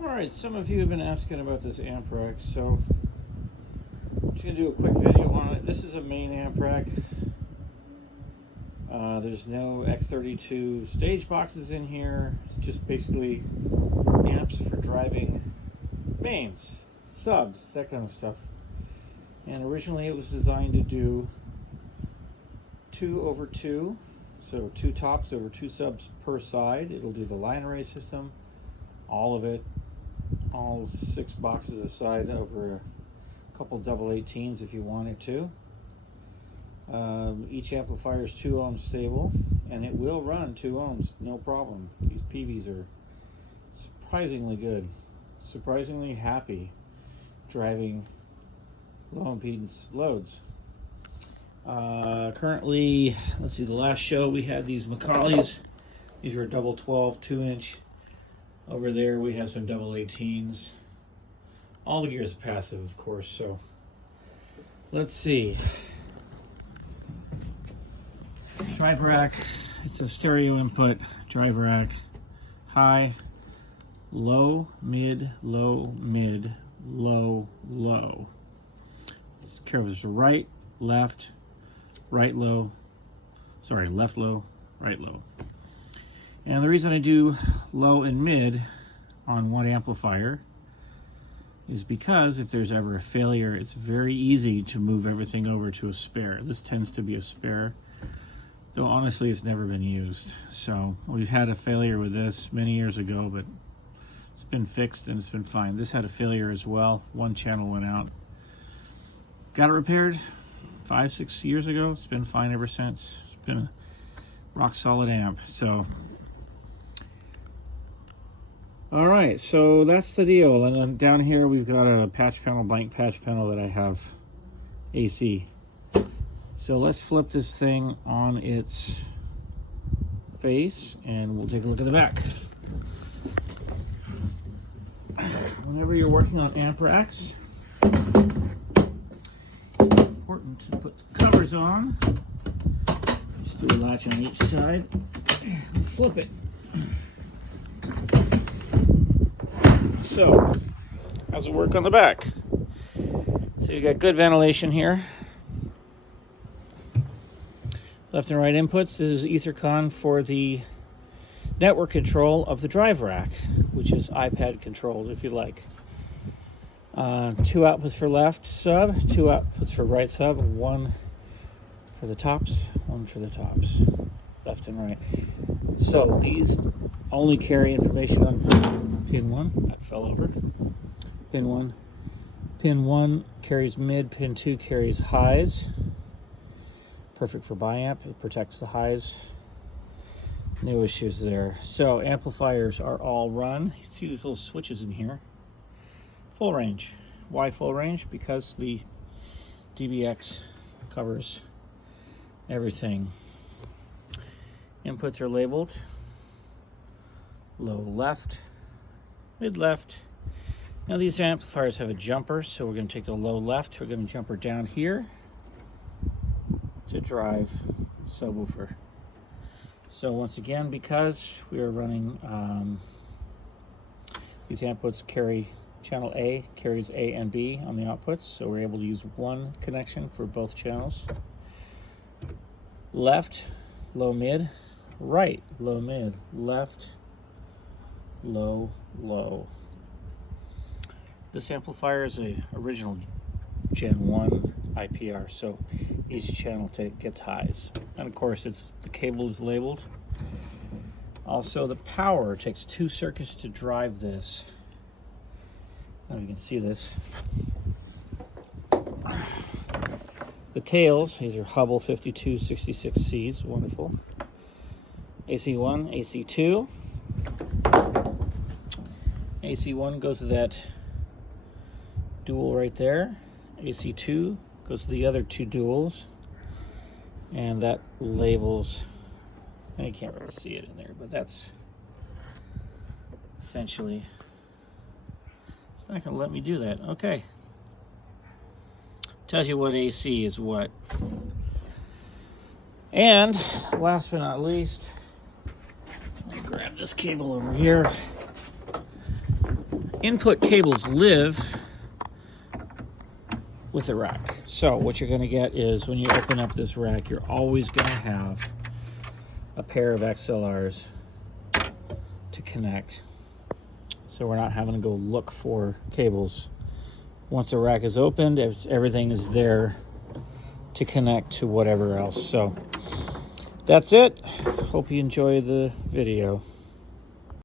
Alright, some of you have been asking about this amp rack, so I'm just going to do a quick video on it. This is a main amp rack. There's no X32 stage boxes in here. It's just basically amps for driving mains, subs, that kind of stuff. And originally it was designed to do 2/2, so 2 tops over 2 subs per side. It'll do the line array system, all of it, all 6 boxes aside over a couple double 18s if you wanted to. Each amplifier is 2 ohms stable, and it will run 2 ohms, no problem. These Peaveys are surprisingly good, surprisingly happy driving low impedance loads. Currently, let's see, the last show we had these Macauleys. These were double 12, 2-inch. Over there we have some double 18s. All the gear is passive, of course, so let's see. Driverack, it's a stereo input Driverack. High, low, mid, low, mid, low, low. This curve is right, left, right low, sorry, left low, right low. And the reason I do low and mid on one amplifier is because if there's ever a failure, it's very easy to move everything over to a spare. This tends to be a spare, though honestly it's never been used. So we've had a failure with this many years ago, but it's been fixed and it's been fine. This had a failure as well. One channel went out. Got it repaired 5-6 years ago. It's been fine ever since. It's been a rock solid amp. So all right, so that's the deal. And then down here we've got a patch panel, blank patch panel that I have AC. So let's flip this thing on its face and we'll take a look at the back. Whenever you're working on amp racks, important to put the covers on. Just do a latch on each side and flip it. So, how's it work on the back? So you got good ventilation here. Left and right inputs. This is Ethercon for the network control of the Driverack, which is iPad controlled if you like. 2 outputs for left sub, 2 outputs for right sub, 1 for the tops, 1 for the tops, left and right. So these only carry information on pin 1, that fell over, pin 1. Pin 1 carries mid, pin 2 carries highs. Perfect for biamp, it protects the highs. No issues there. So amplifiers are all run. You can see these little switches in here. Full range. Why full range? Because the DBX covers everything. Inputs are labeled. Low left, mid left. Now these amplifiers have a jumper, so we're going to take the low left. We're going to jumper down here to drive subwoofer. So once again, because we are running these outputs carry channel A carries A and B on the outputs, so we're able to use one connection for both channels. Left, low mid, right, low mid, left, low, low. This amplifier is a original Gen 1 IPR, so each channel gets highs. And of course, the cable is labeled. Also, the power takes 2 circuits to drive this. I don't know if you can see this. The tails, these are Hubble 5266Cs, wonderful. AC1, AC2. AC1 goes to that dual right there. AC2 goes to the other 2 duals. And that labels, you can't really see it in there, but that's essentially, it's not going to let me do that. Okay. Tells you what AC is what. And last but not least, I'll grab this cable over here. input cables live with the rack. So what you're going to get is when you open up this rack, you're always going to have a pair of XLRs to connect. So we're not having to go look for cables. Once the rack is opened, everything is there to connect to whatever else. So that's it. Hope you enjoy the video.